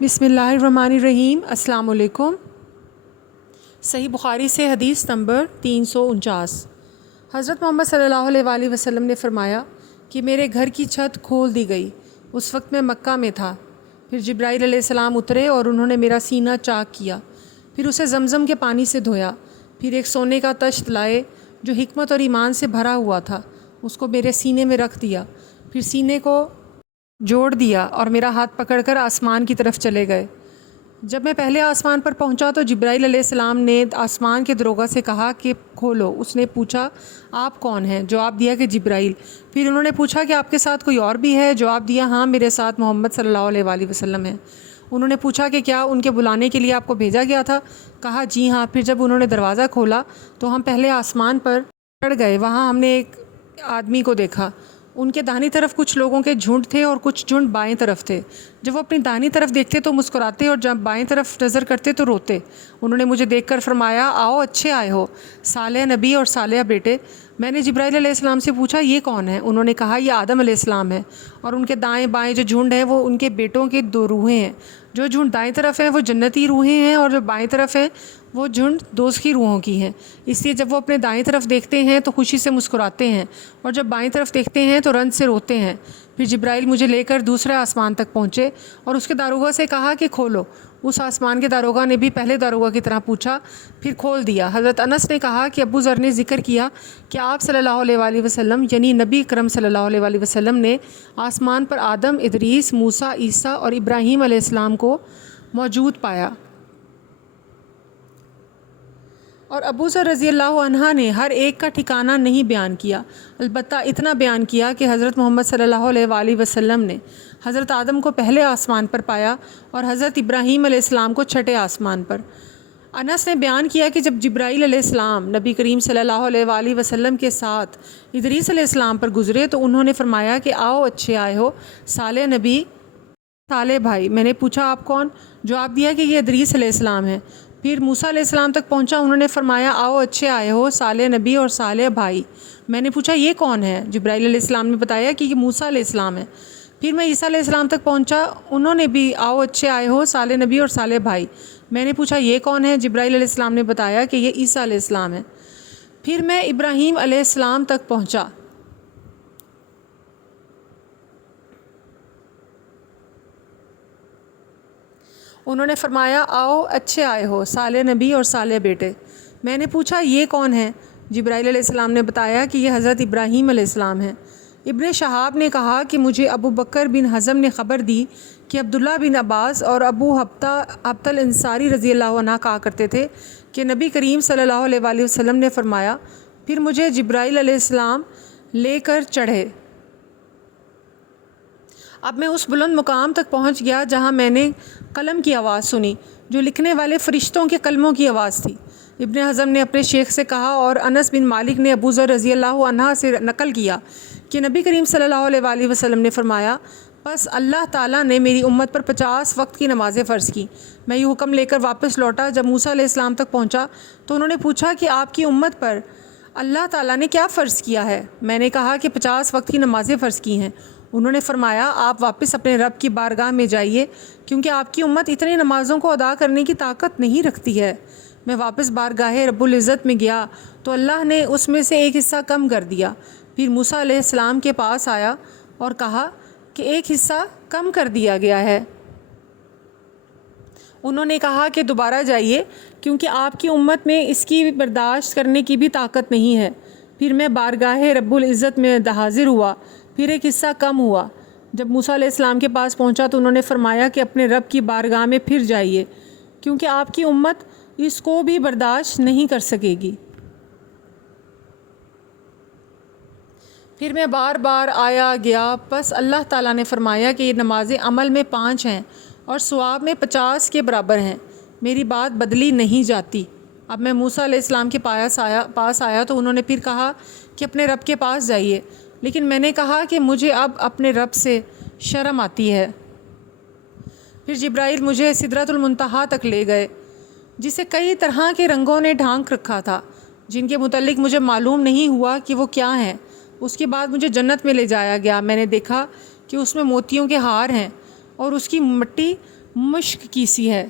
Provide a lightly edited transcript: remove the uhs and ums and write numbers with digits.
بسم اللہ الرحمن الرحیم۔ السلام علیکم۔ صحیح بخاری سے حدیث نمبر 349۔ حضرت محمد صلی اللہ علیہ وآلہ وسلم نے فرمایا کہ میرے گھر کی چھت کھول دی گئی، اس وقت میں مکہ میں تھا۔ پھر جبرائیل علیہ السلام اترے اور انہوں نے میرا سینہ چاک کیا، پھر اسے زمزم کے پانی سے دھویا، پھر ایک سونے کا تشت لائے جو حکمت اور ایمان سے بھرا ہوا تھا، اس کو میرے سینے میں رکھ دیا، پھر سینے کو جوڑ دیا اور میرا ہاتھ پکڑ کر آسمان کی طرف چلے گئے۔ جب میں پہلے آسمان پر پہنچا تو جبرائیل علیہ السلام نے آسمان کے دروغہ سے کہا کہ کھولو۔ اس نے پوچھا آپ کون ہیں؟ جواب دیا کہ جبرائیل۔ پھر انہوں نے پوچھا کہ آپ کے ساتھ کوئی اور بھی ہے؟ جواب دیا ہاں، میرے ساتھ محمد صلی اللہ علیہ وآلہ وسلم ہے۔ انہوں نے پوچھا کہ کیا ان کے بلانے کے لیے آپ کو بھیجا گیا تھا؟ کہا جی ہاں۔ پھر جب انہوں نے دروازہ کھولا تو ہم پہلے آسمان پر چڑھ گئے۔ وہاں ہم نے ایک آدمی کو دیکھا، ان کے داہنی طرف کچھ لوگوں کے جھنڈ تھے اور کچھ جھنڈ بائیں طرف تھے۔ جب وہ اپنی داہنی طرف دیکھتے تو مسکراتے اور جب بائیں طرف نظر کرتے تو روتے۔ انہوں نے مجھے دیکھ کر فرمایا آؤ، اچھے آئے ہو، صالح نبی اور صالح بیٹے۔ میں نے جبرائیل علیہ السلام سے پوچھا یہ کون ہے؟ انہوں نے کہا یہ آدم علیہ السلام ہے، اور ان کے دائیں بائیں جو جھنڈ ہیں وہ ان کے بیٹوں کے دو روحیں ہیں۔ جو جھنڈ دائیں طرف ہیں وہ جنتی روحیں ہیں، اور جو بائیں طرف ہیں وہ جھنڈ دوزخی روحوں کی ہیں۔ اس لیے جب وہ اپنے دائیں طرف دیکھتے ہیں تو خوشی سے مسکراتے ہیں، اور جب بائیں طرف دیکھتے ہیں تو رنج سے روتے ہیں۔ پھر جبرائیل مجھے لے کر دوسرے آسمان تک پہنچے اور اس کے داروغہ سے کہا کہ کھولو۔ اس آسمان کے داروغہ نے بھی پہلے داروغہ کی طرح پوچھا، پھر کھول دیا۔ حضرت انس نے کہا کہ ابو ذر نے ذکر کیا کہ آپ صلی اللہ علیہ وآلہ وسلم یعنی نبی اکرم صلی اللہ علیہ وآلہ وسلم نے آسمان پر آدم، ادریس، موسیٰ، عیسیٰ اور ابراہیم علیہ السلام کو موجود پایا۔ اور ابو ذر رضی اللہ عنہ نے ہر ایک کا ٹھکانہ نہیں بیان کیا، البتہ اتنا بیان کیا کہ حضرت محمد صلی اللہ علیہ وآلہ وسلم نے حضرت آدم کو پہلے آسمان پر پایا اور حضرت ابراہیم علیہ السلام کو چھٹے آسمان پر۔ انس نے بیان کیا کہ جب جبرائیل علیہ السلام نبی کریم صلی اللہ علیہ وآلہ وسلم کے ساتھ ادریس علیہ السلام پر گزرے تو انہوں نے فرمایا کہ آؤ، اچھے آئے ہو، صالح نبی، صالح بھائی۔ میں نے پوچھا آپ کون؟ جواب دیا کہ یہ ادریس علیہ السلام ہے۔ پھر موسیٰ علیہ السلام تک پہنچا، انہوں نے فرمایا آؤ، اچھے آئے ہو، صالح نبی اور صالح بھائی۔ میں نے پوچھا یہ کون ہے؟ جبرائیل علیہ السلام نے بتایا کہ یہ موسیٰ علیہ السلام ہے۔ پھر میں عیسیٰ علیہ السلام تک پہنچا، انہوں نے بھی آؤ، اچھے آئے ہو، صالح نبی اور صالح بھائی۔ میں نے پوچھا یہ کون ہے؟ جبرائیل علیہ السلام نے بتایا کہ یہ عیسیٰ علیہ السلام ہے۔ پھر میں ابراہیم علیہ السلام تک پہنچا، انہوں نے فرمایا آؤ، اچھے آئے ہو، صالح نبی اور صالح بیٹے۔ میں نے پوچھا یہ کون ہے؟ جبرائیل علیہ السلام نے بتایا کہ یہ حضرت ابراہیم علیہ السلام ہے۔ ابن شہاب نے کہا کہ مجھے ابو بکر بن حزم نے خبر دی کہ عبداللہ بن عباس اور ابو حبتہ الانصاری رضی اللہ عنہ کہا کرتے تھے کہ نبی کریم صلی اللہ علیہ وآلہ وسلم نے فرمایا، پھر مجھے جبرائیل علیہ السلام لے کر چڑھے۔ اب میں اس بلند مقام تک پہنچ گیا جہاں میں نے قلم کی آواز سنی جو لکھنے والے فرشتوں کے قلموں کی آواز تھی۔ ابن حزم نے اپنے شیخ سے کہا اور انس بن مالک نے ابو ذر رضی اللہ عنہ سے نقل کیا کہ نبی کریم صلی اللہ علیہ وآلہ وسلم نے فرمایا، پس اللہ تعالیٰ نے میری امت پر 50 وقت کی نمازیں فرض کی۔ میں یہ حکم لے کر واپس لوٹا۔ جب موسیٰ علیہ السلام تک پہنچا تو انہوں نے پوچھا کہ آپ کی امت پر اللہ تعالیٰ نے کیا فرض کیا ہے؟ میں نے کہا کہ 50 وقت کی نمازیں فرض کی ہیں۔ انہوں نے فرمایا آپ واپس اپنے رب کی بارگاہ میں جائیے، کیونکہ آپ کی امت اتنی نمازوں کو ادا کرنے کی طاقت نہیں رکھتی ہے۔ میں واپس بارگاہ رب العزت میں گیا تو اللہ نے اس میں سے ایک حصہ کم کر دیا۔ پھر موسیٰ علیہ السلام کے پاس آیا اور کہا کہ ایک حصہ کم کر دیا گیا ہے۔ انہوں نے کہا کہ دوبارہ جائیے، کیونکہ آپ کی امت میں اس کی برداشت کرنے کی بھی طاقت نہیں ہے۔ پھر میں بارگاہ رب العزت میں حاضر ہوا، پھر ایک حصہ کم ہوا۔ جب موسیٰ علیہ السلام کے پاس پہنچا تو انہوں نے فرمایا کہ اپنے رب کی بارگاہ میں پھر جائیے، کیونکہ آپ کی امت اس کو بھی برداشت نہیں کر سکے گی۔ پھر میں بار بار آیا گیا، پس اللہ تعالیٰ نے فرمایا کہ یہ نمازیں عمل میں 5 ہیں اور ثواب میں 50 کے برابر ہیں، میری بات بدلی نہیں جاتی۔ اب میں موسیٰ علیہ السلام کے پاس آیا تو انہوں نے پھر کہا کہ اپنے رب کے پاس جائیے، لیکن میں نے کہا کہ مجھے اب اپنے رب سے شرم آتی ہے۔ پھر جبرائیل مجھے سدرۃ المنتہا تک لے گئے، جسے کئی طرح کے رنگوں نے ڈھانک رکھا تھا، جن کے متعلق مجھے معلوم نہیں ہوا کہ وہ کیا ہیں۔ اس کے بعد مجھے جنت میں لے جایا گیا۔ میں نے دیکھا کہ اس میں موتیوں کے ہار ہیں اور اس کی مٹی مشک کی سی ہے،